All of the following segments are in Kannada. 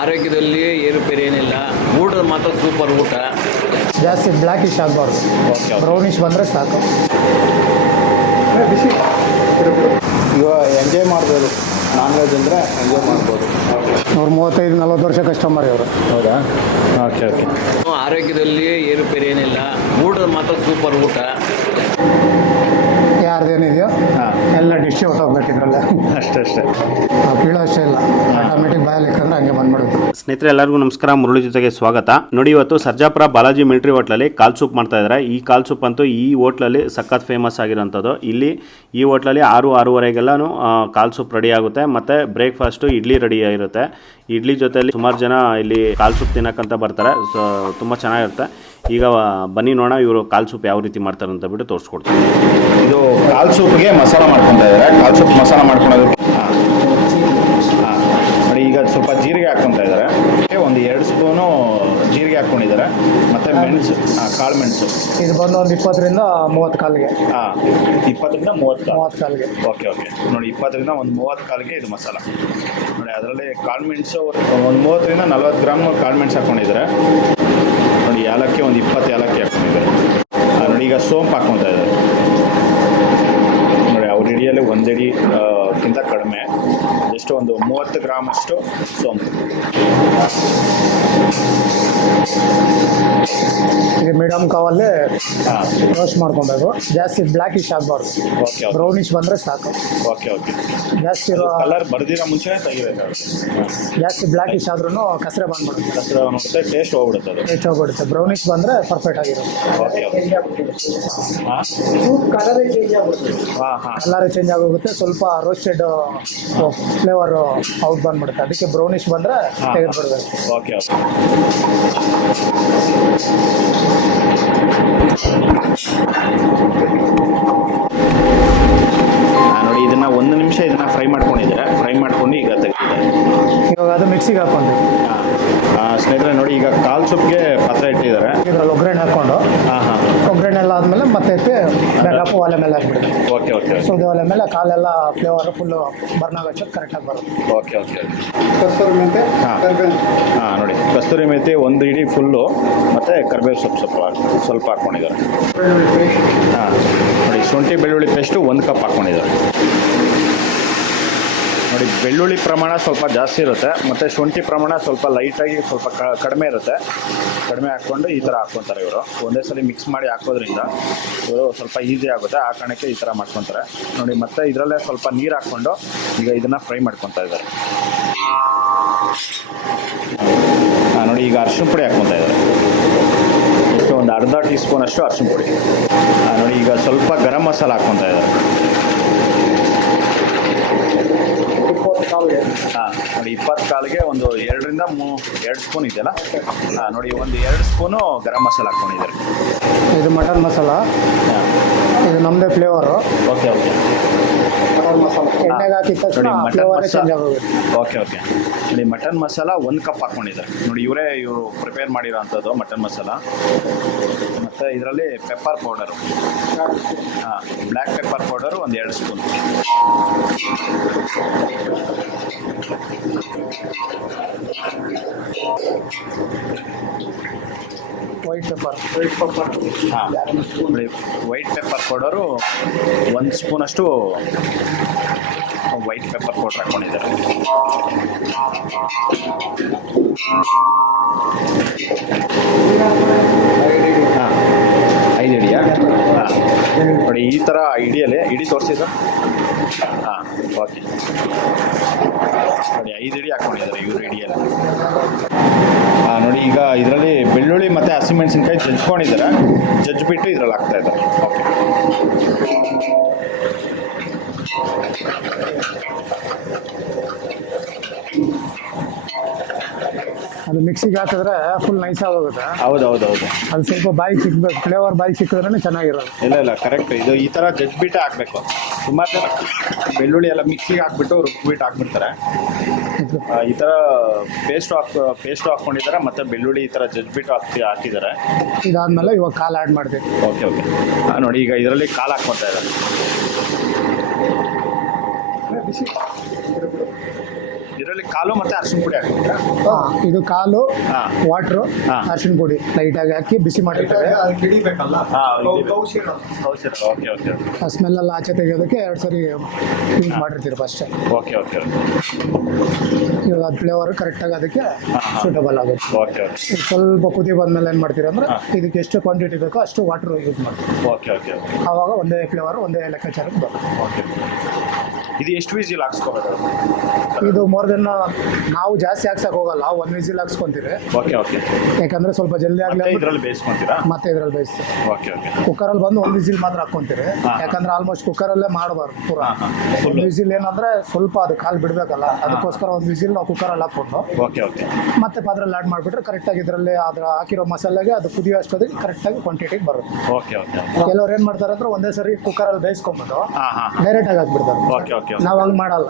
ಆರೋಗ್ಯದಲ್ಲಿ ಏರುಪೇರು ಏನಿಲ್ಲ. ಊಟ ಮಾತ್ರ ಸೂಪರ್ ಊಟ. ಜಾಸ್ತಿ ಬ್ಲ್ಯಾಕಿಶ್ ಆಗಬಾರ್ದು, ಬ್ರೌನಿಶ್ ಬಂದರೆ ಸಾಕು. ಬಿಸಿ ಇವಾಗ ಎಂಜಾಯ್ ಮಾಡ್ಬೋದು. ನಾನ್ ವೆಜ್ ಅಂದರೆ ಎಂಜಾಯ್ ಮಾಡ್ಬೋದು. ಅವ್ರು 35-40 ವರ್ಷ ಕಸ್ಟಮರ್ ಇವರು. ಹೌದಾ? Okay okay. ಆರೋಗ್ಯದಲ್ಲಿ ಏರುಪೇರು ಏನಿಲ್ಲ. ಊಟ ಮಾತ್ರ ಸೂಪರ್ ಊಟ. ಯಾರ್ದೇನಿದೆಯೋ ಎಲ್ಲ ಡಿಶ್ ಹೊಟ್ಟೋಗ್ಬೇಕು ಇದರಲ್ಲೇ. ಅಷ್ಟೇ ಕೀಳೋ ಅಷ್ಟೇ ಇಲ್ಲ, ಆಟೋಮೆಟಿಕ್ ಬಾಯಲ್ಲಿ ಇಕ್ಕಂದ್ರೆ ಹಂಗೆ ಬಂದ್ಬಿಡುತ್ತೆ. ಸ್ನೇಹಿತರೆ ಎಲ್ಲರಿಗೂ ನಮಸ್ಕಾರ. ಮುರಳಿ ಜೊತೆಗೆ ಸ್ವಾಗತ. ನೋಡಿ, ಇವತ್ತು ಸರ್ಜಾಪುರ ಬಾಲಾಜಿ ಮಿಲಿಟರಿ ಹೋಟ್ಲಲ್ಲಿ ಕಾಲ್ ಸೂಪ್ ಮಾಡ್ತಾ ಇದ್ದಾರೆ. ಈ ಕಾಲ್ ಸೂಪ್ ಅಂತೂ ಈ ಹೋಟ್ಲಲ್ಲಿ ಸಖತ್ ಫೇಮಸ್ ಆಗಿರೋಂಥದ್ದು. ಇಲ್ಲಿ ಈ ಹೋಟ್ಲಲ್ಲಿ 6-6:30ಗೆಲ್ಲೂ ಕಾಲ್ ಸೂಪ್ ರೆಡಿ ಆಗುತ್ತೆ. ಮತ್ತು ಬ್ರೇಕ್ಫಾಸ್ಟು ಇಡ್ಲಿ ರೆಡಿ ಆಗಿರುತ್ತೆ. ಇಡ್ಲಿ ಜೊತೆಯಲ್ಲಿ ಸುಮಾರು ಜನ ಇಲ್ಲಿ ಕಾಲ್ ಸೂಪ್ ತಿನ್ನಕ್ಕಂತ ಬರ್ತಾರೆ. ಸೊ ತುಂಬ ಚೆನ್ನಾಗಿರುತ್ತೆ. ಈಗ ಬನ್ನಿ ನೋಡೋಣ ಇವರು ಕಾಲ್ ಸೂಪ್ ಯಾವ ರೀತಿ ಮಾಡ್ತಾರೆ ಅಂತ ಬಿಟ್ಟು ತೋರಿಸ್ಕೊಡ್ತಾರೆ. ಇದು ಕಾಲ್ ಸೂಪ್ಗೆ ಮಸಾಲ ಮಾಡ್ಕೊತಾ ಇದ್ದಾರೆ. ಕಾಲ್ ಸೂಪ್ ಮಸಾಲ ಮಾಡ್ಕೊಳೋದಕ್ಕೆ ನೋಡಿ, ಈಗ ಸ್ವಲ್ಪ ಜೀರಿಗೆ ಹಾಕ್ಕೊತಾ ಇದ್ದಾರೆ. ಒಂದು 2 ಸ್ಪೂನು ಜೀರಿಗೆ ಹಾಕ್ಕೊಂಡಿದ್ದಾರೆ. ಮತ್ತು ಮೆಣಸು, ಕಾಳು ಮೆಣಸು. ಇದು ಬಂದು ಒಂದು 20-30 ಕಾಲಿಗೆ. 20-30 ಕಾಲಿಗೆ. Okay okay. ನೋಡಿ, 20-30 ಕಾಲಿಗೆ ಇದು ಮಸಾಲ. ನೋಡಿ, ಅದರಲ್ಲಿ ಕಾಳು ಮೆಣಸು ಒಂದು 30-40 ಗ್ರಾಮ್ ಕಾಳು ಮೆಣಸು ಹಾಕ್ಕೊಂಡಿದ್ದಾರೆ. ನೋಡಿ, ಏಲಕ್ಕಿ ಒಂದು 20 ಏಲಕ್ಕಿ ಹಾಕ್ಕೊಂಡಿದ್ದಾರೆ. ನೋಡಿ, ಈಗ ಸೋಂಪು ಹಾಕ್ಕೊತಾ ಇದ್ದಾರೆ. ನೋಡಿ, ಅವ್ರ ಹಿಡಿಯಲ್ಲಿ 1 ಹಿಡಿಕ್ಕಿಂತ ಕಡಿಮೆ, ಜಸ್ಟ್ ಒಂದು 30 ಗ್ರಾಮ್ ಅಷ್ಟು ಸೋಂಪು. ಈಗ ಮೀಡಿಯಮ್ ಕಾವಲ್ಲೇ ರೋಸ್ಟ್ ಮಾಡ್ಕೊಬೇಕು. ಜಾಸ್ತಿ ಬ್ಲ್ಯಾಕಿಶ್ ಆಗಬಾರ್ದು, ಓಕೆ ಬ್ರೌನಿಶ್ ಬಂದರೆ ಸಾಕು. Okay okay. ಜಾಸ್ತಿ ಕಲರ್ ಬರ್ದಿರೋ ಮುಂಚೆ ತೆಗಿಬೇಕಾಗುತ್ತೆ. ಜಾಸ್ತಿ ಬ್ಲ್ಯಾಕಿಶ್ ಆದ್ರೂ ಕಸರೆ ಬಂದ್ಬಿಡುತ್ತೆ. ಕಸರ ಮತ್ತೆ ಟೇಸ್ಟ್ ಹೋಗ್ಬಿಡುತ್ತೆ, ಅದು ಟೇಸ್ಟ್ ಹೋಗ್ಬಿಡುತ್ತೆ. ಬ್ರೌನಿಶ್ ಬಂದರೆ ಪರ್ಫೆಕ್ಟ್ ಆಗಿರುತ್ತೆ. Okay okay. ಹಾಂ ಕಲರೇ ಚೇಂಜ್ ಆಗುತ್ತೆ. ಕಲರೇ ಚೇಂಜ್ ಆಗೋಗುತ್ತೆ. ಸ್ವಲ್ಪ ರೋಸ್ಟೆಡ್ ಫ್ಲೇವರ್ ಔಟ್ ಬಂದ್ಬಿಡುತ್ತೆ. ಅದಕ್ಕೆ ಬ್ರೌನಿಶ್ ಬಂದರೆ ತೆಗೆದುಬಿಡ್ಬೇಕು. Okay okay. ನೋಡಿ, ಇದನ್ನ 1 ನಿಮಿಷ ಇದನ್ನ ಫ್ರೈ ಮಾಡ್ಕೊಂಡಿದ್ದಾರೆ. ಫ್ರೈ ಮಾಡ್ಕೊಂಡು ಈಗ ತೆಗೆದಿದ್ದಾರೆ. ಇವಾಗ ಅದು ಮಿಕ್ಸಿಗೆ ಹಾಕ್ಕೊಂತೀವಿ. ಸ್ನೇಹಿತರೆ ನೋಡಿ, ಈಗ ಕಾಲ್ ಸೂಪ್ಗೆ ಪಾತ್ರೆ ಇಟ್ಟಿದ್ದಾರೆ. ಇದರಲ್ಲಿ ಒಗ್ಗರಣೆ ಹಾಕ್ಕೊಂಡು ಒಗ್ಗರಣೆ ಎಲ್ಲ ಆದಮೇಲೆ ಮತ್ತೆ ಎತ್ತಿ ಬ್ಯಾಕಪ್ ಒಲೆ ಮೇಲೆ ಹಾಕ್ಬಿಡಿ. Okay okay. ಸೌದೆ ಒಲೆ ಮೇಲೆ ಕಾಲೆಲ್ಲ ಫ್ಲೇವರ್ ಫುಲ್ಲು ಬರ್ನ್ ಆಗೋಷ್ಟು ಕರೆಕ್ಟಾಗಿ ಬರುತ್ತೆ. Okay okay. ನೋಡಿ, ಕಸ್ತೂರಿ ಮೆಥಿ 1 ಹಿಡಿ ಫುಲ್ಲು, ಮತ್ತು ಕರಿಬೇವು ಸ್ವಲ್ಪ ಹಾಕ್ಕೊಂಡಿದ್ದಾರೆ. ನೋಡಿ, ಶುಂಠಿ ಬೆಳ್ಳುಳ್ಳಿ ಪೇಸ್ಟು 1 ಕಪ್ ಹಾಕ್ಕೊಂಡಿದ್ದಾರೆ. ನೋಡಿ, ಬೆಳ್ಳುಳ್ಳಿ ಪ್ರಮಾಣ ಸ್ವಲ್ಪ ಜಾಸ್ತಿ ಇರುತ್ತೆ, ಮತ್ತು ಶುಂಠಿ ಪ್ರಮಾಣ ಸ್ವಲ್ಪ ಲೈಟಾಗಿ ಸ್ವಲ್ಪ ಕಡಿಮೆ ಇರುತ್ತೆ. ಕಡಿಮೆ ಹಾಕ್ಕೊಂಡು ಈ ಥರ ಹಾಕ್ಕೊತಾರೆ ಇವರು. ಒಂದೇ ಸಲ ಮಿಕ್ಸ್ ಮಾಡಿ ಹಾಕೋದ್ರಿಂದ ಇವರು ಸ್ವಲ್ಪ ಈಸಿ ಆಗುತ್ತೆ. ಆ ಕಾರಣಕ್ಕೆ ಈ ಥರ ಮಾಡ್ಕೊತಾರೆ. ನೋಡಿ, ಮತ್ತೆ ಇದರಲ್ಲೇ ಸ್ವಲ್ಪ ನೀರು ಹಾಕ್ಕೊಂಡು ಈಗ ಇದನ್ನು ಫ್ರೈ ಮಾಡ್ಕೊತಾ ಇದ್ದಾರೆ. ನೋಡಿ, ಈಗ ಅರಿಶಿನ ಪುಡಿ ಹಾಕ್ಕೊತಾ ಇದ್ದಾರೆ. ಎಷ್ಟು ಒಂದು ಅರ್ಧ ಟೀ ಸ್ಪೂನ್ ಅಷ್ಟು ಅರಿಶಿನ ಪುಡಿ. ನೋಡಿ, ಈಗ ಸ್ವಲ್ಪ ಗರಂ ಮಸಾಲ ಹಾಕ್ಕೊತಾ ಇದ್ದಾರೆ. ನೋಡಿ, 20 ಕಾಲಿಗೆ ಒಂದು 2 ಸ್ಪೂನ್ ಇದೆಯಲ್ಲ. ನೋಡಿ, ಒಂದು 2 ಸ್ಪೂನು ಗರಂ ಮಸಾಲ ಹಾಕ್ಕೊಂಡಿದ್ದಾರೆ. ಇದು ಮಟನ್ ಮಸಾಲ. ಇದು ನಮ್ಮದೇ ಫ್ಲೇವರು. Okay okay. ಎಣ್ಣೆಗೆ ಹಾಕಿದ ತಕ್ಷಣ ಫ್ಲೇವರ್ ಚೇಂಜ್ ಆಗೋಗುತ್ತೆ. Okay okay. ನೋಡಿ, ಮಟನ್ ಮಸಾಲ 1 ಕಪ್ ಹಾಕ್ಕೊಂಡಿದ್ದಾರೆ. ನೋಡಿ, ಇವರು ಪ್ರಿಪೇರ್ ಮಾಡಿರೋ ಅಂಥದ್ದು ಮಟನ್ ಮಸಾಲ. ಮತ್ತು ಇದರಲ್ಲಿ pepper powder, black pepper powder ಒಂದು 2 ಸ್ಪೂನ್. White pepper. ನೋಡಿ, ವೈಟ್ ಪೆಪ್ಪರ್ ಪೌಡರು 1 ಸ್ಪೂನಷ್ಟು ವೈಟ್ ಪೆಪ್ಪರ್ ಪೌಡರ್ ಹಾಕ್ಕೊಂಡಿದ್ದಾರೆ. ಹಾಂ, 5 ಹಿಡಿಯಾ? ನೋಡಿ, ಈ ಥರ ಇಡಿ ತೋರಿಸಿ ಸರ್. ಓಕೆ. ನೋಡಿ, 5 ಹಿಡಿ ಹಾಕ್ಕೊಂಡಿದ್ದಾರೆ ಇವರು ಇಡಿಯಲ್ಲಿ. ನೋಡಿ, ಈಗ ಇದರಲ್ಲಿ ಬೆಳ್ಳುಳ್ಳಿ ಮತ್ತು ಹಸಿಮೆಣಸಿನ್ಕಾಯಿ ಜಜ್ಕೊಂಡಿದ್ದಾರೆ. ಜಜ್ಜಿಬಿಟ್ಟು ಇದರಲ್ಲಿ ಹಾಕ್ತಾ ಇದ್ದಾರೆ. ಓಕೆ. ಅದು ಮಿಕ್ಸಿಗೆ ಹಾಕಿದ್ರೆ ಫುಲ್ ನೈಸ್ ಆಗೋಗುತ್ತೆ. ಹೌದು. ಅದು ಸ್ವಲ್ಪ ಬಾಯಿ ಸಿಕ್ಬೇಕು, ಫ್ಲೇವರ್ ಬಾಯಿ ಸಿಕ್ಕಿದ್ರೆ ಚೆನ್ನಾಗಿರೋದು. ಇಲ್ಲ ಕರೆಕ್ಟ್. ಇದು ಈ ಥರ ಜಜ್ಬಿಟ್ಟು ಹಾಕಬೇಕು. ಸುಮಾರು ಜನ ಬೆಳ್ಳುಳ್ಳಿ ಎಲ್ಲ ಮಿಕ್ಸಿಗೆ ಹಾಕ್ಬಿಟ್ಟು ರುಬ್ಬಿಟ್ಟು ಹಾಕ್ಬಿಡ್ತಾರೆ. ಈ ಥರ ಪೇಸ್ಟು ಹಾಕ್ಕೊಂಡಿದ್ದಾರೆ, ಮತ್ತು ಬೆಳ್ಳುಳ್ಳಿ ಈ ಥರ ಜಜ್ಬಿಟ್ಟು ಹಾಕಿದ್ದಾರೆ. ಇದಾದ್ಮೇಲೆ ಇವಾಗ ಕಾಲು ಆ್ಯಡ್ ಮಾಡ್ತೀವಿ. Okay okay. ನೋಡಿ, ಈಗ ಇದರಲ್ಲಿ ಕಾಲು ಹಾಕ್ಕೊತಾ ಇದ್ದಾರೆ. ಇದರಲ್ಲಿ ಕಾಲು ಮತ್ತೆ ಅರ್ಶಿನ ಪುಡಿ ಹಾಕ್ತೀರಾ? ಇದು ಕಾಲು ಹಾ. ವಾಟ್ರು ಹಾ. ಅರಿಶಿನ ಪುಡಿ ಲೈಟಾಗಿ ಹಾಕಿ ಬಿಸಿ ಮಾಡಿರ್ತಾರೆ. ಓಕೆ ಓಕೆ ಆ ಸ್ಮೆಲ್ ಎಲ್ಲ ಆಚೆ ತೆಗೆಯೋದಕ್ಕೆ 2 ಸರಿ ಯೂಸ್ ಮಾಡಿರ್ತೀರಿ ಅಷ್ಟೇ. ಓಕೆ ಓಕೆ ಇವಾಗ ಅದು ಫ್ಲೇವರ್ ಕರೆಕ್ಟಾಗಿ ಅದಕ್ಕೆ ಸೂಟಬಲ್ ಆಗುತ್ತೆ. ಓಕೆ ಇದು ಸ್ವಲ್ಪ ಕುದಿ ಬಂದ್ಮೇಲೆ ಏನು ಮಾಡ್ತೀರಿ ಅಂದರೆ ಇದಕ್ಕೆ ಎಷ್ಟು ಕ್ವಾಂಟಿಟಿ ಬೇಕೋ ಅಷ್ಟು ವಾಟರ್ ಯೂಸ್ ಮಾಡ್ತೀವಿ. ಓಕೆ ಓಕೆ ಆವಾಗ ಒಂದೇ ಫ್ಲೇವರ್ ಒಂದೇ ಲೆಕ್ಕಾಚಾರಕ್ಕೆ ಬರುತ್ತೆ. ಓಕೆ. ಇದು ಎಷ್ಟು ವಿಸಿಲ್ ಹಾಕ್ಸ್ಕೋಬೇಕು? ಇದು ಮೋರ್ ದೆನ್ ನಾವು ಜಾಸ್ತಿ ಹಾಕ್ಸಕ್ ಹೋಗಲ್ಲ, 1 ವಿಸಿಲ್ ಹಾಕ್ಸ್ಕೊಂತೀರಿ. Okay okay. ಯಾಕಂದ್ರೆ ಸ್ವಲ್ಪ ಜಲ್ದಿ ಆಗಲಿ ಇದರಲ್ಲಿ ಬೇಯಿಸ್ಕೊಂತೀರಾ? ಮತ್ತೆ ಇದ್ರಲ್ಲಿ ಬೇಯಿಸ್ತೀವಿ. Okay okay. ಕುಕ್ಕರಲ್ಲಿ ಬಂದು 1 ವಿಸಿಲ್ ಮಾತ್ರ ಹಾಕ್ಕೊಂತೀರಿ. ಯಾಕಂದ್ರೆ ಆಲ್ಮೋಸ್ಟ್ ಕುಕ್ಕರಲ್ಲೇ ಮಾಡಬಾರ್ದು ಪೂರ. 1 ವಿಸಿಲ್ ಏನಂದ್ರೆ ಸ್ವಲ್ಪ ಅದು ಕಾಲು ಬಿಡಬೇಕಲ್ಲ, ಅದಕ್ಕೋಸ್ಕರ 1 ವಿಸಿಲ್ ನಾವು ಕುಕ್ಕರಲ್ಲಿ ಹಾಕ್ಕೊಂಡು ಓಕೆ ಓಕೆ ಮತ್ತೆ ಪಾತ್ರೆಯಲ್ಲಿ ಆ್ಯಡ್ ಮಾಡಿಬಿಟ್ರೆ ಕರೆಕ್ಟಾಗಿ ಇದರಲ್ಲಿ ಅದ್ರ ಹಾಕಿರೋ ಮಸಾಲೆಗೆ ಅದು ಕುದಿಯೋ ಅಷ್ಟೊತ್ತಿಗೆ ಕರೆಕ್ಟಾಗಿ ಕ್ವಾಂಟಿಟಿಗೆ ಬರುತ್ತೆ. Okay okay. ಕೆಲವ್ರು ಏನು ಮಾಡ್ತಾರೆ ಅಂದ್ರೆ ಒಂದೇ ಸರಿ ಕುಕ್ಕರಲ್ಲಿ ಬೇಯಿಸ್ಕೊಂಬಿಟ್ಟು ಹಾಂ ಹಾಂ ಡೈರೆಕ್ಟಾಗಿ ಹಾಕ್ಬಿಡ್ತಾರೆ. Okay okay. ನಾವು ಹಂಗೆ ಮಾಡಲ್ಲ.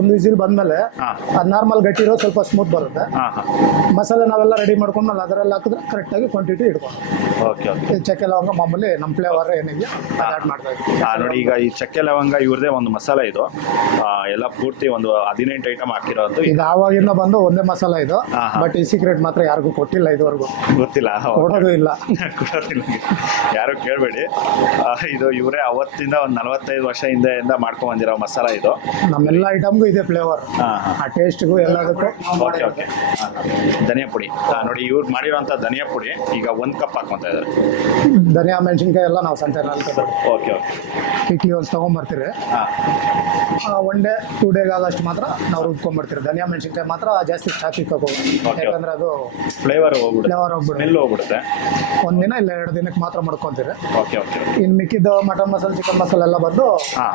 ಒಂದು ವಿಸಿಲ್ ಬಂದಮೇಲೆ ಅದು ನಾರ್ಮಲ್ ಗಟ್ಟಿ ಇರೋ ಸ್ವಲ್ಪ ಸ್ಮೂತ್ ಬರುತ್ತೆ. ಹಾಂ ಹಾಂ. ಮಸಾಲೆ ನಾವೆಲ್ಲ ರೆಡಿ ಮಾಡ್ಕೊಂಡು ಅದರಲ್ಲಿ ಹಾಕಿದ್ರೆ ಕರೆಕ್ಟಾಗಿ ಕ್ವಾಂಟಿಟಿ ಇಟ್ಕೊಂಡು ಓಕೆ ಓಕೆ. ಚಕ್ಕೆ ಲವಂಗ ಮಾಮೂಲಿ ನಮ್ಮ ಫ್ಲೇವರ್ ಏನಿದೆಯೋ ಅದು ಆ್ಯಡ್ ಮಾಡ್ತಾ ಇದ್ದೀವಿ. ನೋಡಿ ಈಗ ಈ ಚಕ್ಕೆ ಲವಂಗ ಇವ್ರದೇ ಒಂದು ಮಸಾಲೆ ಇದು, ಎಲ್ಲ ಪೂರ್ತಿ ಒಂದು 18 ಐಟಮ್ ಹಾಕಿರೋದು. ಇದು ಆವಾಗಿಂದ ಬಂದು ಒಂದೇ ಮಸಾಲ ಇದು. ಹಾ. ಬಟ್ ಈ ಸೀಕ್ರೆಟ್ ಮಾತ್ರ ಯಾರಿಗೂ ಕೊಟ್ಟಿಲ್ಲ ಇದುವರೆಗೂ, ಗೊತ್ತಿಲ್ಲ, ಕೊಡೋದು ಇಲ್ಲ. ಕೊಡೋದಿಲ್ಲ, ಯಾರು ಕೇಳಬೇಡಿ. ಇದು ಇವರೇ ಅವತ್ತಿಂದ ಒಂದು 45 ವರ್ಷ ಹಿಂದೆಯಿಂದ ಮಾಡ್ಕೊಂಡ್ ಬಂದಿರೋ ಮಸಾಲ ಇದು. ನಮ್ಮೆಲ್ಲ ಐಟಮ್ಗೂ ಇದೆ ಫ್ಲೇವರ್, ಹಾಂ ಹಾಂ. ಆ ಟೇಸ್ಟ್ಗೂ ಎಲ್ಲದಕ್ಕೂ. Okay okay. ಧನಿಯಾ ಪುಡಿ ನೋಡಿ, ಇವ್ರು ಮಾಡಿರೋಂಥ ಧನಿಯಾ ಪುಡಿ ಈಗ 1 ಕಪ್ ಹಾಕ್ಕೊತಾ ಇದ್ದಾರೆ. ಧನಿಯಾ ಮೆಣಸಿನ್ಕಾಯಿ ಎಲ್ಲ ನಾವು ಸಂತೆನಲ್ಲಿ ಓಕೆ ಓಕೆ. ವೀಕ್ಲಿ ಒಂದು ತೊಗೊಂಬರ್ತೀರಿ. ಹಾಂ. 1 ಡೇ 2 ಡೇಗೆ ಆಗೋಷ್ಟು ಮಾತ್ರ ನಾವು ರುಬ್ಕೊಂಡ್ಬರ್ತೀರಿ. ಧನಿಯಾ ಮೆಣಸಿನ್ಕಾಯಿ ಮಾತ್ರ ಜಾಸ್ತಿ ಚಾಕಿಕ್ಕೆ ಹೋಗೋದು, ಯಾಕಂದ್ರೆ ಅದು ಫ್ಲೇವರ್ ಹೋಗ್ಬಿಡುತ್ತೆ, ಫ್ಲೇವರ್ ಹೋಗ್ಬಿಡುತ್ತೆ, ಸ್ಮೆಲ್ ಹೋಗ್ಬಿಡುತ್ತೆ. 1 ದಿನ ಇಲ್ಲ 2 ದಿನಕ್ಕೆ ಮಾತ್ರ ಮಾಡ್ಕೊತೀರಿ. Okay okay. ಇನ್ನು ಮಿಕ್ಕಿದ್ದು ಮಟನ್ ಮಸಾಲೆ ಚಿಕನ್ ಮಸಾಲೆ ಎಲ್ಲ ಬಂದು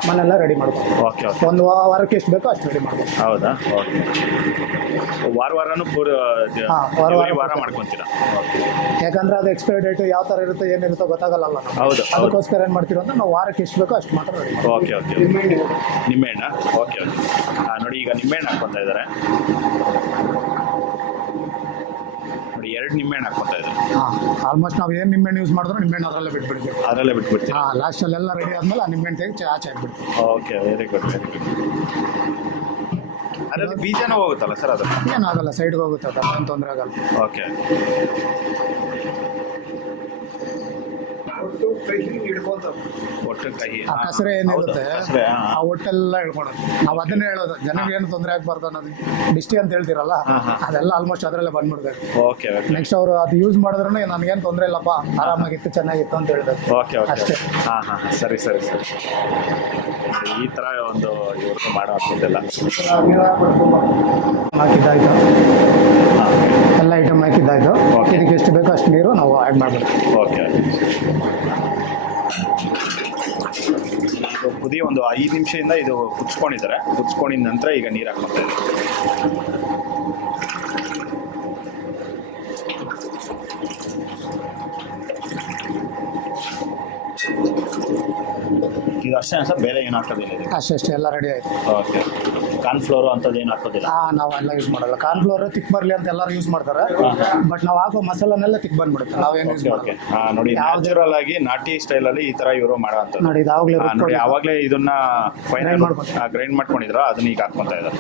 ಮನೆಯೆಲ್ಲ ರೆಡಿ ಮಾಡ್ಕೊಂಡು ಓಕೆ ಓಕೆ. 1 ವಾರಕ್ಕೆ ಎಷ್ಟು ಬೇಕೋ ಅಷ್ಟು ರೆಡಿ ಮಾಡ್ಕೊಂಡು. ಹೌದಾ? ಓಕೆ. ವಾರನೂ ವಾರ ಮಾಡ್ಕೊತೀರಾ? ಯಾಕಂದ್ರೆ ಅದು ಎಕ್ಸ್ಪೈರಿ ಡೇಟ್ ಯಾವ ಥರ ಇರುತ್ತೆ ಏನಿರುತ್ತೋ ಗೊತ್ತಾಗಲ್ಲ ನಮ್ಗೆ. ಹೌದು. ಅದಕ್ಕೋಸ್ಕರ ಏನು ಮಾಡ್ತೀವಿ ಅಂದ್ರೆ ನಾವು ವಾರಕ್ಕೆ ಎಷ್ಟು ಬೇಕೋ ಅಷ್ಟು ಮಾತ್ರ ರೆಡಿ ಮಾಡ್ತೀವಿ. Okay okay. ನಿಂಬೆಹಣ್ಣ? Okay okay. ನೋಡಿ ಈಗ ನಿಂಬೆಹಣ್ಣು ಹಾಕ್ಕೊತಾ ಇದ್ದಾರೆ ನೋಡಿ, 2 ನಿಂಬೆಹಣ್ಣು ಹಾಕ್ಕೊತಾ ಇದ್ದಾರೆ. ಆಲ್ಮೋಸ್ಟ್ ನಾವು ಏನು ನಿಂಬೆಹಣ್ಣು ಯೂಸ್ ಮಾಡಿದ್ರು ನಿಂಬೆಹಣ್ಣು ಅದರಲ್ಲೇ ಬಿಟ್ಬಿಡ್ತೀವಿ. ಅದರಲ್ಲೇ ಬಿಟ್ಬಿಡ್ತೀವಿ. ಲಾಸ್ಟಲ್ಲೆಲ್ಲ ರೆಡಿ ಆದ್ಮೇಲೆ ಆ ನಿಂಬೆಹಣ್ಣು ತೆಗೆದು ಆಚೆ ಹಾಕ್ಬಿಡ್ತೀವಿ. Okay, very good very good. ಅದರಲ್ಲಿ ಬೀಜನೂ ಹೋಗುತ್ತಲ್ಲ ಸರ್? ಅದು ಏನಾಗಲ್ಲ, ಸೈಡ್ಗೆ ಹೋಗುತ್ತೆ, ಅದು ಏನು ತೊಂದರೆ ಆಗಲ್ಲ. ಓಕೆ. ಒಟ್ಟು ಕಹಿ ಆ ಕಸರೆ ಏನಿರುತ್ತೆ ಕಸರೆ, ಆ ಒಟ್ಟೆಲ್ಲ ಹೇಳ್ಕೊಳೋದು. ನಾವು ಅದನ್ನೇ ಹೇಳೋದು, ಜನರಿಗೆ ಏನು ತೊಂದರೆ ಆಗಬಾರ್ದು ಅನ್ನೋದು. ಡಿಸ್ಟಿ ಅಂತ ಹೇಳ್ತೀರಲ್ಲ, ಅದೆಲ್ಲ ಆಲ್ಮೋಸ್ಟ್ ಅದರಲ್ಲೇ ಬಂದ್ಬಿಡ್ಬೇಕು. Okay okay. ನೆಕ್ಸ್ಟ್ ಅವರು ಅದು ಯೂಸ್ ಮಾಡಿದ್ರೂ ನನಗೇನು ತೊಂದರೆ ಇಲ್ಲಪ್ಪ, ಆರಾಮಾಗಿತ್ತು, ಚೆನ್ನಾಗಿತ್ತು ಅಂತ ಹೇಳ್ಬೇಕು. Okay okay. ಅಷ್ಟೇ. ಹಾಂ ಹಾಂ, ಸರಿ ಸರಿ ಸರಿ. ಈ ಥರ ಒಂದು ಇವ್ರಿಗೆ ಮಾಡೋ ಆಗ್ತಿದ್ದೆಲ್ಲ ಹಾಕಿದ್ದಾಯ್ತು, ಎಲ್ಲ ಐಟಮ್ ಹಾಕಿದ್ದಾಯ್ತು. ಇದಕ್ಕೆ ಎಷ್ಟು ಬೇಕೋ ಅಷ್ಟು ನೀರು ನಾವು ಆ್ಯಡ್ ಮಾಡ್ಬಿಡ್ತೀವಿ. ಓಕೆ. ಇದು ಕುದಿ ಒಂದು 5 ನಿಮಿಷದಿಂದ ಇದು ಕುದಿಸ್ಕೊಂಡಿದ್ದಾರೆ. ಕುದಿಸ್ಕೊಂಡಿದ ನಂತರ ಈಗ ನೀರು ಹಾಕ್ಕೊತಾ ಇದ್ದಾರೆ. ಇದು ಅಷ್ಟೇ ಸರ್, ಬೇರೆ ಏನು ಹಾಕೋದಿಲ್ಲ ಇದು? ಅಷ್ಟೇ, ಎಲ್ಲ ರೆಡಿ ಆಯ್ತು. ಓಕೆ. ಕಾರ್ನ್ಫ್ಲೋರು ಅಂಥದ್ದು ಏನು ಹಾಕೋದಿಲ್ಲ? ನಾವು ಎಲ್ಲ ಯೂಸ್ ಮಾಡಲ್ಲ. ಕಾರ್ನ್ಫ್ಲೋರ್ ತಿಕ್ ಬರಲಿ ಅಂತ ಎಲ್ಲರೂ ಯೂಸ್ ಮಾಡ್ತಾರೆ, ಬಟ್ ನಾವು ಹಾಕೋ ಮಸಾಲನೆಲ್ಲ ತಿಕ್ ಬಂದ್ಬಿಡುತ್ತೆ, ನಾವೇನು ಯೂಸ್ ಮಾಡಲ್ಲ. ನೋಡಿ, ನ್ಯಾಚುರಲ್ ಆಗಿ ನಾಟಿ ಸ್ಟೈಲಲ್ಲಿ ಈ ಥರ ಇವರು ಮಾಡೋವಂಥದ್ದು. ನೋಡಿ, ಇದಾಗಲೇ ನೋಡಿ, ಆವಾಗಲೇ ಇದನ್ನ ಫೈನಲ್ ಗ್ರೈಂಡ್ ಮಾಡ್ಕೊಂಡಿದ್ರು, ಅದನ್ನ ಈಗ ಹಾಕ್ಕೊಂತ ಇದ್ದಾರೆ.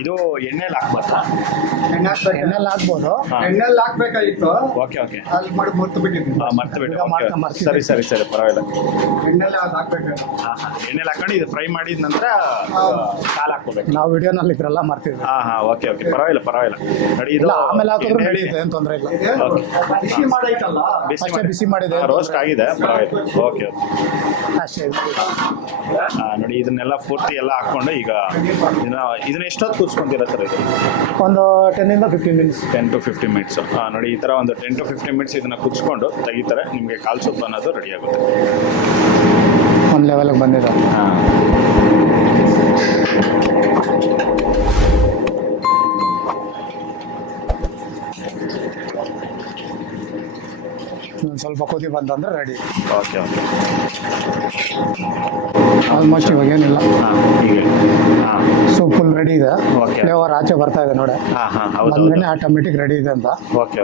ಇದು ಎಣ್ಣೆಲಿ ಹಾಕ್ಬೋದಾ? ಎಣ್ಣೆಲ್ಲ ಹಾಕ್ಬೋದು. ಎಣ್ಣೆಲ್ಲಿ ಹಾಕ್ಬೇಕಾಗಿತ್ತು, ಓಕೆ ಓಕೆ. ಅಲ್ಲಿ ಮಾಡಿ ಮರ್ತು ಬಿಟ್ಟಿದ್ದೀನಿ. ಮರ್ತು ಬಿಟ್ಟು. ಸರಿ ಸರಿ ಸರಿ, ಪರವಾಗಿಲ್ಲ. ಎಣ್ಣೆಲ್ಲಿ ಅದು ಹಾಕ್ಬೇಕು. ಹಾಂ ಹಾಂ. ಎಣ್ಣೆಲಿ ಹಾಕೊಂಡು ಇದು ಫ್ರೈ ಮಾಡಿದ ನಂತರ ಕಾಲು ಹಾಕ್ಕೋಬೇಕು. ನಾವು ವಿಡಿಯೋನಲ್ಲಿ ಇದ್ರಲ್ಲ ಮರ್ತಿದ್ವಿ. ಹಾಂ ಹಾಂ, ಓಕೆ ಓಕೆ, ಪರವಾಗಿಲ್ಲ ಪರವಾಗಿಲ್ಲ. ನೋಡಿ, ಇದು ಆಮೇಲೆ ಹಾಕಿದ್ರೆ ನಡೆಯುತ್ತೆ, ಏನು ತೊಂದರೆ ಇಲ್ಲ. ಬಿಸಿ ಮಾಡೈತಲ್ಲ, ಅಷ್ಟೇ ಬಿಸಿ ಮಾಡಿದೆ, ರೋಸ್ಟ್ ಆಗಿದೆ, ಪರವಾಗಿಲ್ಲ. Okay okay. ಅಷ್ಟೇ. ನೋಡಿ, ಇದನ್ನೆಲ್ಲ ಪೂರ್ತಿ ಎಲ್ಲ ಹಾಕ್ಕೊಂಡು ಈಗ ಇದನ್ನ ಎಷ್ಟೊತ್ತು ಕೂತ್ಕೊಂತೀರಾ ಸರ್? ಇದು ಒಂದು 10 ಇಂದ 15 ಮಿನಿಟ್ಸ್. 10 to 15 minutes. ನೋಡಿ, ಈ ಥರ ಒಂದು 10 to 15 ಮಿನಿಟ್ಸ್ ಇದನ್ನು ಕುದಿಸ್ಕೊಂಡು ತೆಗಿತಾರೆ. ನಿಮಗೆ ಕಾಲ್ ಸೂಪ್ ಅನ್ನೋದು ರೆಡಿ ಆಗುತ್ತೆ. ಒಂದು ಲೆವೆಲ್ಗೆ ಬಂದಿದೆ. ಸ್ವಲ್ಪ ಕುದಿ ಬಂತಂದ್ರೆ ರೆಡಿ. Okay okay. ಆಲ್ಮೋಸ್ಟ್ ಇವಾಗ ಏನಿಲ್ಲ, ಹಾಂ, ಹೀಗೆ. ಹಾಂ, ಸೂಪ್ ಫುಲ್ ರೆಡಿ ಇದೆ. Okay. ಫ್ಲೇವರ್ ಆಚೆ ಬರ್ತಾ ಇದೆ ನೋಡಿ. ಹಾಂ ಹೌದು ಬಂದ್ಮೇಲೆ ಆಟೋಮೆಟಿಕ್ ರೆಡಿ ಇದೆ ಅಂತ. ಓಕೆ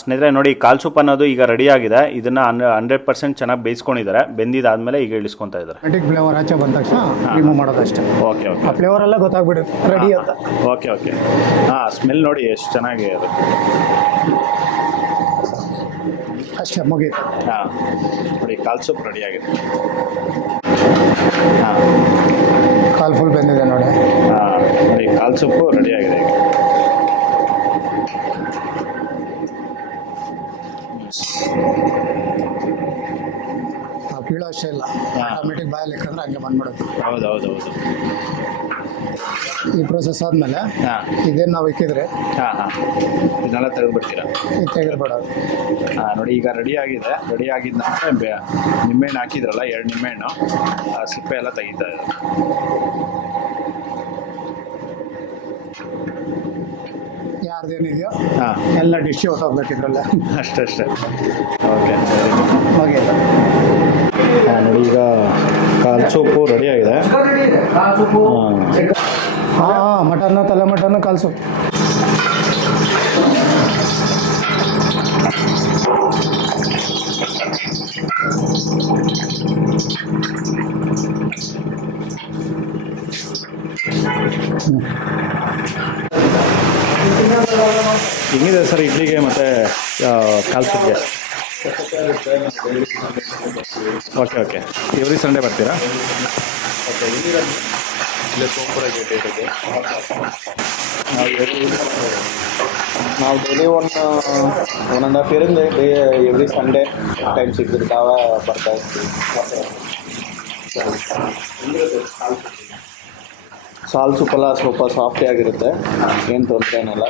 ಸ್ನೇಹಿತರೆ ನೋಡಿ, ಕಾಲ್ ಸೂಪ್ ಅನ್ನೋದು ಈಗ ರೆಡಿ ಆಗಿದೆ. ಇದನ್ನು 100% ಚೆನ್ನಾಗಿ ಬೇಯಿಸ್ಕೊಂಡಿದ್ದಾರೆ. ಬೆಂದಿದ್ದಾದಮೇಲೆ ಈಗ ಇಳಿಸ್ಕೊತಾ ಇದ್ದಾರೆ. ಆಟೋಮೆಟಿಕ್ ಫ್ಲೇವರ್ ಆಚೆ ಬಂದ ತಕ್ಷಣ ರಿಮೂವ್ ಮಾಡೋದಷ್ಟೇ. ಓಕೆ ಆ ಫ್ಲೇವರ್ ಎಲ್ಲ ಗೊತ್ತಾಗ್ಬಿಡುತ್ತೆ ರೆಡಿ ಅಂತ. ಓಕೆ ಹಾಂ, ಸ್ಮೆಲ್ ನೋಡಿ ಎಷ್ಟು ಚೆನ್ನಾಗಿ ಅದು. ಅಷ್ಟೇ ಮುಗೀತು. ಹಾಂ ನೋಡಿ, ಕಾಲ್ ಸೂಪ್ ರೆಡಿ ಆಗಿದೆ. ಹಾಂ ಕಾಲ್ ಫುಲ್ ಬೆಂದಿದೆ ನೋಡಿ. ಹಾಂ ನೋಡಿ, ಕಾಲ್ ಸೂಪು ರೆಡಿ ಆಗಿದೆ ಈಗ. ನಾವು ಕೀಳೋ ಅಷ್ಟೇ ಇಲ್ಲ, ಆಟೋಮೆಟಿಕ್ ಬಾಯಲ್ಲಿ ಇಕ್ಕಂದ್ರೆ ಹಂಗೆ ಬಂದ್ಬಿಡುತ್ತೆ. ಹೌದು ಈ ಪ್ರೊಸೆಸ್ ಆದಮೇಲೆ ಹಾಂ ಇದೇನು ನಾವು ಇಕ್ಕಿದ್ರೆ ಹಾಂ ಇದನ್ನೆಲ್ಲ ತೆಗೆದುಬಿಡ್ತೀರಾ? ಇದು ತೆಗೆದುಬಿಡೋದು. ಹಾಂ ನೋಡಿ, ಈಗ ರೆಡಿ ಆಗಿದೆ. ರೆಡಿ ಆಗಿದ್ದ ನಂತರ ನಿಂಬೆಹಣ್ಣು ಹಾಕಿದ್ರಲ್ಲ, 2 ನಿಂಬೆಹಣ್ಣು, ಆ ಸಿಪ್ಪೆ ಎಲ್ಲ ತೆಗಿತಾ ಇದೆ. ಯಾರ್ದೇನಿದೆಯೋ ಹಾಂ ಎಲ್ಲ ಡಿಶ್ ಹೊಟ್ಟೋಗ್ಬೇಕು ಇದರಲ್ಲೇ. ಅಷ್ಟೇ ಓಕೆ ಮುಗಿಯುತ್ತೆ. ಹಾಂ ನೋಡಿ, ಈಗ ಕಾಲ್ ಸೂಪು ರೆಡಿ ಆಗಿದೆ. ಹಾಂ, ಮಟನ್ನು, ತಲೆ ಮಟನ್ನು, ಕಾಲ್ ಸೂಪ್. ಹೆಂಗಿದೆ ಸರ್ ಇಡ್ಲಿಗೆ ಮತ್ತು ಕಾಲ್ ಸೂಪ್ಗೆ? ಓಕೆ ಎವ್ರಿ ಸಂಡೇ ಬರ್ತೀರಾ? ನಾವು ಡೈಲಿ 1.5 ಇಯರಿಂದ ಎವ್ರಿ ಸಂಡೇ ಟೈಮ್ ಸಿಗ್ತಿರ್ತಾವ ಬರ್ತಾ ಇರ್ತೀವಿ. ಸಾಲ್ ಸೂಪೆಲ್ಲ ಸ್ವಲ್ಪ ಸಾಫ್ಟಿ ಆಗಿರುತ್ತೆ, ಏನು ತೊಂದರೆ ಏನಿಲ್ಲ.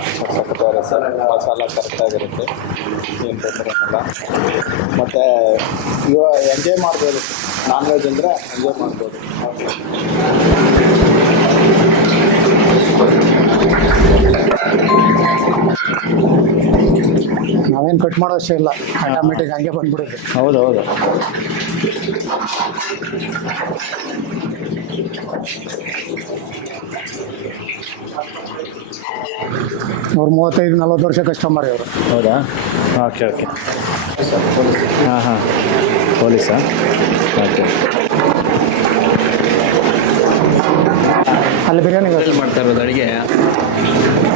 ಸರ್ ಮಸಾಲ ಕರೆಕ್ಟಾಗಿರುತ್ತೆ, ಏನು ತೊಂದರೆ ಏನಿಲ್ಲ. ಮತ್ತು ಇವಾಗ ಎಂಜಾಯ್ ಮಾಡ್ಬೋದು, ನಾನ್ ವೆಜ್ ಅಂದರೆ ಎಂಜಾಯ್ ಮಾಡ್ಬೋದು. ನಾವೇನು ಕಟ್ ಮಾಡೋಷ್ಟೇ ಇಲ್ಲ, ಆಟೋಮೆಟಿಕ್ ಹಂಗೆ ಬಂದ್ಬಿಡುತ್ತೆ. ಹೌದು 35-40 ವರ್ಷ ಕಸ್ಟಮರ್ ಇವರು. ಹೌದಾ? ಓಕೆ ಹಾಂ ಪೊಲೀಸಾ? ಓಕೆ. ಅಲ್ಲಿ ಬಿರಿಯಾನಿ ಮಾಡ್ತಾ ಇರೋದು ಅಡುಗೆ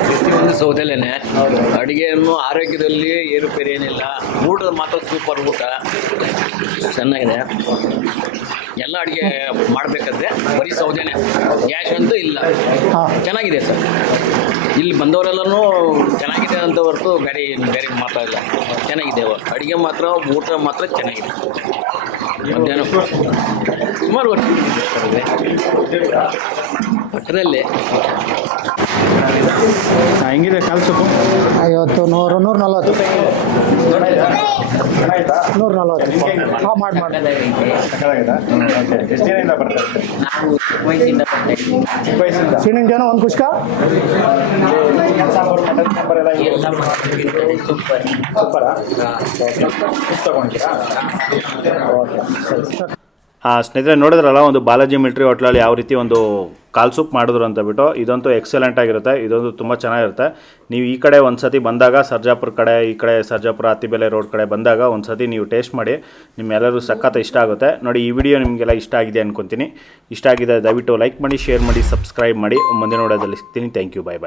ಪ್ರತಿಯೊಂದು ಸೌದೆಲೇನೆ. ಅಡುಗೆಯನ್ನು ಆರೋಗ್ಯದಲ್ಲಿ ಏರುಪೇರು ಏನಿಲ್ಲ. ಊಟದ ಮಾತ್ರ ಸೂಪರ್ ಊಟ, ಚೆನ್ನಾಗಿದೆ. ಎಲ್ಲ ಅಡುಗೆ ಮಾಡಬೇಕಾದ್ರೆ ಬರೀ ಸೌದೆನೆ, ಗ್ಯಾಸ್ ಅಂತೂ ಇಲ್ಲ. ಚೆನ್ನಾಗಿದೆ ಸರ್. ಇಲ್ಲಿ ಬಂದವರೆಲ್ಲನೂ ಚೆನ್ನಾಗಿದೆ ಅಂತ ಹೊರತು ಬೇರೆ ಮಾತಾಡಿಲ್ಲ. ಚೆನ್ನಾಗಿದೆ ಅಡುಗೆ ಮಾತ್ರ, ಊಟ ಮಾತ್ರ ಚೆನ್ನಾಗಿದೆ. ಮಧ್ಯಾಹ್ನ ಸುಮಾರು ವರ್ಷ ಪಕ್ಕದಲ್ಲೇ. ಹೆಂಗಿದೆ ಕಾಲ್ ಸೂಪು? 50, 100, 140. 140. ಹಾಂ ಮಾಡಿ. ಓಕೆ. ಎಷ್ಟು ದಿನದಿಂದ ಬರ್ತಾ ಇದ್ದೀರಿ? ವಯಸ್ಸಿಂದ ಸೀನಿಂಗ್ ಜನ ಒಂದು ಕುಷ್ಕ ಸಾಂಬಾರು, ಮಟನ್ ಸಾಂಬಾರು ಎಲ್ಲ ಸೂಪರಾ? ಓಕೆ. ತಗೊಂಡಿರಾ? ಓಕೆ. ಸ್ನೇಹಿತರೆ ನೋಡಿದ್ರಲ್ಲ, ಒಂದು ಬಾಲಾಜಿ ಮಿಲ್ಟ್ರಿ ಹೋಟ್ಲಲ್ಲಿ ಯಾವ ರೀತಿ ಒಂದು ಕಾಲ್ ಸೂಪ್ ಮಾಡಿದ್ರು ಅಂತ ಬಿಟ್ಟು. ಇದಂತೂ ಎಕ್ಸಲೆಂಟ್ ಆಗಿರುತ್ತೆ. ಇದೊಂದು ತುಂಬ ಚೆನ್ನಾಗಿರುತ್ತೆ. ನೀವು ಈ ಕಡೆ ಒಂದು ಸತಿ ಬಂದಾಗ, ಸರ್ಜಾಪುರ ಕಡೆ, ಈ ಕಡೆ ಸರ್ಜಾಪುರ ಅತ್ತಿಬೆಲೆ ರೋಡ್ ಕಡೆ ಬಂದಾಗ ಒಂದು ಸತಿ ನೀವು ಟೇಸ್ಟ್ ಮಾಡಿ. ನಿಮ್ಮೆಲ್ಲರೂ ಸಖತ್ ಇಷ್ಟ ಆಗುತ್ತೆ. ನೋಡಿ, ಈ ವಿಡಿಯೋ ನಿಮಗೆಲ್ಲ ಇಷ್ಟ ಆಗಿದೆ ಅಂದ್ಕೊತೀನಿ. ಇಷ್ಟ ಆಗಿದೆ ದಯವಿಟ್ಟು ಲೈಕ್ ಮಾಡಿ, ಶೇರ್ ಮಾಡಿ, ಸಬ್ಸ್ಕ್ರೈಬ್ ಮಾಡಿ. ಮುಂದಿನ ವಿಡಿಯೋದಲ್ಲಿ ಸಿಗ್ತೀನಿ. Thank you. ಬಾಯ್.